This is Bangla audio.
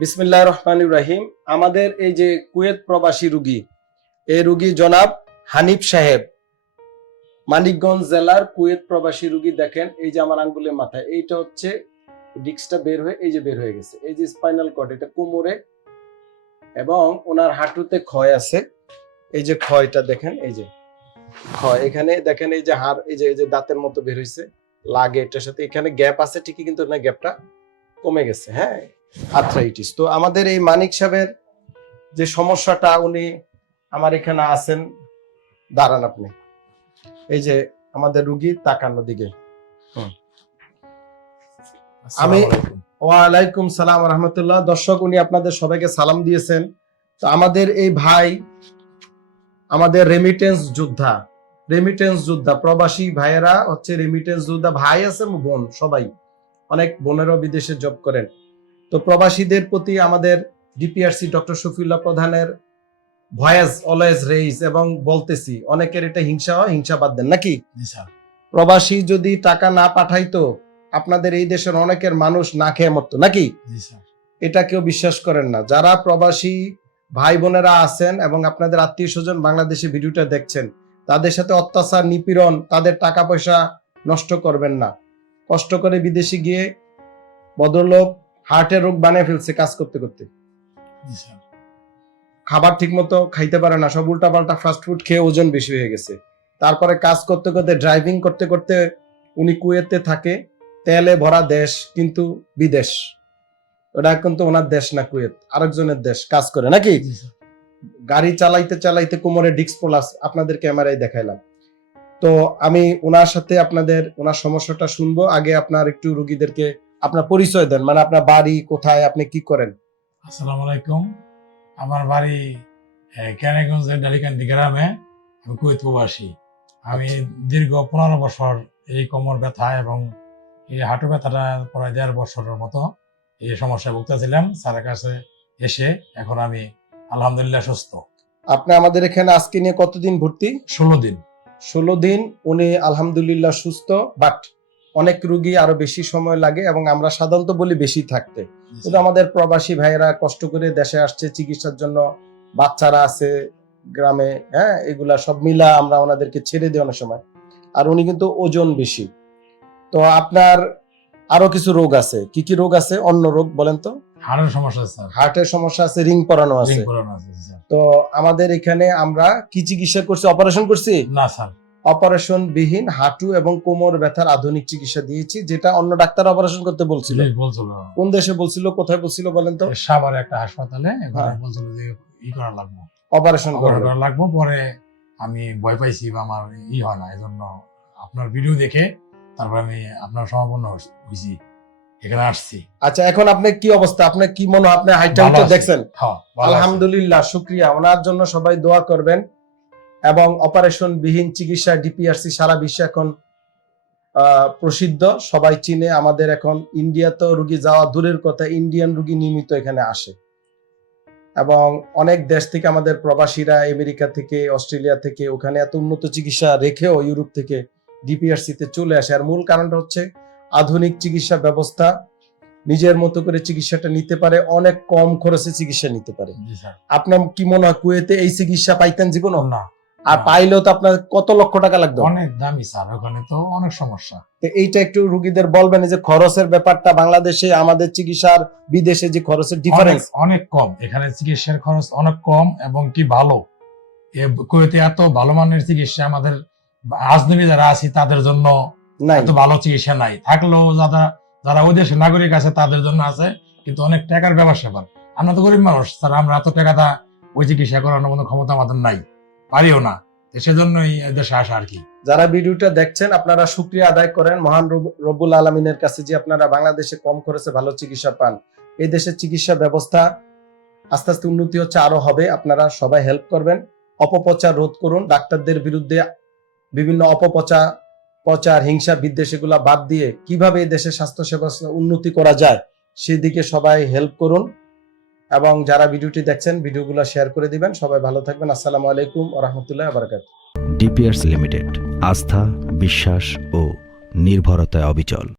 বিসমিল্লাহ রহমান রাহিম। আমাদের এই যে কুয়েত প্রবাসী রুগী, এই রুগী জনাব হানিফ সাহেব, মানিকগঞ্জ জেলার কুয়েত প্রবাসী রুগী দেখেন, এই যে আমার আঙ্গুলের মাথায়, এইটা হচ্ছে ডিস্কটা বের হয়ে, এই যে বের হয়ে গেছে, এই যে স্পাইনাল কর্ড, এটা কোমরে এবং ওনার হাঁটুতে ক্ষয় আছে। এই যে ক্ষয়টা দেখেন, এই যে ক্ষয়, এখানে দেখেন এই যে হাড়, এই যে এই যে দাঁতের মতো বের হয়েছে লাগে এটার সাথে, এখানে গ্যাপ আছে ঠিকই, কিন্তু না, গ্যাপটা কমে গেছে হ্যাঁ? আর্থ্রাইটিস তো আমাদের এই মানিক সাহেবের যে সমস্যাটা উনি আমার এখানে আছেন। দাঁড়ান আপনি। এই যে আমাদের রুগী তাকানোর দিকে আমি- ওয়ালাইকুম সালাম রহমতুল্লাহ। দর্শক উনি আপনাদের সবাইকে সালাম দিয়েছেন। তো আমাদের এই ভাই আমাদের রেমিটেন্স যোদ্ধা। রেমিটেন্স যোদ্ধা প্রবাসী ভাইয়েরা হচ্ছে রেমিটেন্স যোদ্ধা। ভাই আছে বোন সবাই। অনেক বোনেরও বিদেশে জব করেন। তো প্রবাসীদের প্রতি আমাদের ডিপিআরসি ডক্টর শফিউল্লাহ প্রধানের ভয়েস অলওয়েজ রেইজ এবং বলতেছি অনেকের এটা হিংসা হয় হিংসা বাদ দেন। নাকি? প্রবাসী যদি টাকা না পাঠাইতো আপনাদের এই দেশের অনেকের মানুষ না খেয়ে মরতো। নাকি? এটা কেউ বিশ্বাস করেন না। যারা প্রবাসী ভাই বোনেরা আছেন এবং আপনাদের আত্মীয় স্বজন বাংলাদেশে ভিডিওটা দেখছেন তাদের সাথে অত্যাচার নিপীড়ন তাদের টাকা পয়সা নষ্ট করবেন না। কষ্ট করে বিদেশে গিয়ে ভদ্রলোক হার্টের রোগ বানিয়ে ফেলছে কাজ করতে করতে। খাবার ঠিক মতো খাইতে পারে না সব উল্টাপাল্টা ফাস্ট ফুড খেয়ে ওজন বেশি হয়ে গেছে। তারপরে কাজ করতে করতে ড্রাইভিং করতে করতে উনি কুয়েতে থাকে তেলে ভরা দেশ কিন্তু বিদেশ। ওটা কিন্তু ওনার দেশ না কুয়েত আরেকজনের দেশ কাজ করে নাকি? গাড়ি চালাইতে চালাইতে কোমরে ডিস্ক প্লাস আপনাদের ক্যামেরায় দেখাইলাম। তো আমি ওনার সাথে আপনাদের ওনার সমস্যাটা শুনব আগে আপনার একটু রুগীদেরকে আপনার পরিচয় দেন মানে আপনার বাড়ি কোথায় আপনি কি করেন? আসসালামু আলাইকুম। আমার বাড়ি কেরানীগঞ্জের ডালিকান্দি গ্রামে আমি কুয়েত প্রবাসী। আমি দীর্ঘ পনেরো বছর এই কোমর ব্যথা এবং এই হাঁটু ব্যথাটা প্রায় দেড় বছরের মতো এই সমস্যায় ভুগতেছিলাম। স্যারের কাছে এসে এখন আমি আলহামদুলিল্লাহ সুস্থ। আপনি আমাদের এখানে আজকে নিয়ে কতদিন ভর্তি? ষোলো দিন। ষোলো দিন উনি আলহামদুলিল্লাহ সুস্থ বাট অনেক রুগী আরও বেশি সময় লাগে এবং আমরা সাধারণত বলি বেশি থাকতে। কিন্তু আমাদের প্রবাসী ভাইয়েরা কষ্ট করে দেশে আসছে চিকিৎসার জন্য বাচ্চারা আছে গ্রামে হ্যাঁ এগুলা সব মিলা আমরা ওনাদেরকে ছেড়ে দিই অনেক সময়। আর উনি কিন্তু ওজন বেশি। তো আপনার আরও কিছু রোগ আছে। কি কি রোগ আছে? অন্য রোগ বলেন তো? হাড়ের সমস্যা স্যার। হার্টের সমস্যা আছে রিং পরানো আছে। আছে তো আমাদের এখানে আমরা কি চিকিৎসা করছি? অপারেশন করছি? না স্যার। অপারেশন বিহীন হাঁটু এবং কোমর ব্যথার আধুনিক চিকিৎসা দিয়েছি যেটা অন্য ডাক্তার অপারেশন করতে বলছিল। বলছিল। কোন দেশে বলছিল কোথায় বলছিল বলেন তো? সাভারে একটা হাসপাতালে হ্যাঁ। বলছিল যে ই করা লাগবে। অপারেশন করা লাগবে পরে আমি ভয় পাইছি বা আমার ই হয় না এই জন্য আপনার ভিডিও দেখে তারপর আমি আপনার সমাপন্ন হয়েছি এখানে আসছি। আচ্ছা এখন আপনার কি অবস্থা? আপনার কি মনে হয় আপনি হাইটা দেখছেন? হ্যাঁ আলহামদুলিল্লাহ শুক্রিয়া। ওনার জন্য সবাই দোয়া করবেন। এবং অপারেশন বিহীন চিকিৎসা ডিপিআরসি সারা বিশ্বে এখন প্রসিদ্ধ। সবাই চিনে আমাদের এখন ইন্ডিয়াতে রুগী যাওয়া দূরের কথা ইন্ডিয়ান রুগী নিয়মিত এখানে আসে। এবং অনেক দেশ থেকে আমাদের প্রবাসীরা আমেরিকা থেকে অস্ট্রেলিয়া থেকে ওখানে এত উন্নত চিকিৎসা রেখেও ইউরোপ থেকে ডিপিআরসি তে চলে আসে। আর মূল কারণটা হচ্ছে আধুনিক চিকিৎসা ব্যবস্থা। নিজের মতো করে চিকিৎসাটা নিতে পারে অনেক কম খরচে চিকিৎসা নিতে পারে। আপনার কি মনে হয় কুয়েতে এই চিকিৎসা পাইতেন জীবন? না। আর না। পাইলেও তো আপনার কত লক্ষ টাকা লাগতো? অনেক দামি স্যার ওখানে তো অনেক সমস্যা। তো এইটা একটু রুগীদের বলবেন যে খরচের ব্যাপারটা বাংলাদেশে আমাদের চিকিৎসার বিদেশে যে খরচের ডিফারেন্স অনেক- কম। এখানে চিকিৎসার খরচ অনেক কম এবং কি ভালো? কুয়েতে এত ভালো মানের চিকিৎসা আমাদের আজনবী যারা আছি তাদের জন্য এত ভালো চিকিৎসা নাই। থাকলেও যারা যারা ওই দেশের নাগরিক আছে তাদের জন্য আছে কিন্তু অনেক টাকার ব্যবসা পান আমরা তো গরিব মানুষ স্যার আমরা এত টাকাটা ওই চিকিৎসা করানোর মতো ক্ষমতা আমাদের নাই। পারিও না। সেজন্যই দেশে আসা আর কি। যারা ভিডিওটা দেখছেন, আপনারা শুক্রিয়া আদায় করেন। মহান রব- রব্বুল আলমিনের কাছে যে আপনারা বাংলাদেশে কম খরচে ভালো চিকিৎসা পান, এই দেশের চিকিৎসা ব্যবস্থা আস্তে আস্তে উন্নতি হচ্ছে, আরও হবে। আপনারা সবাই হেল্প করবেন। অপপ্রচার রোধ করুন। ডাক্তারদের বিরুদ্ধে বিভিন্ন অপপ্রচার, প্রচার, হিংসা, বিদ্বেষ এগুলা বাদ দিয়ে কীভাবে এই দেশের স্বাস্থ্য সেবা উন্নতি করা যায়, সেদিকে সবাই হেল্প করুন। এবং যারা ভিডিওটি দেখছেন, ভিডিওগুলো শেয়ার করে দিবেন। সবাই ভালো থাকবেন। আসসালামু আলাইকুম রহমতুল্লাহ বারকাত ডিপিআরস লিমিটেড, আস্থা, বিশ্বাস ও নির্ভরতায় অবিচল।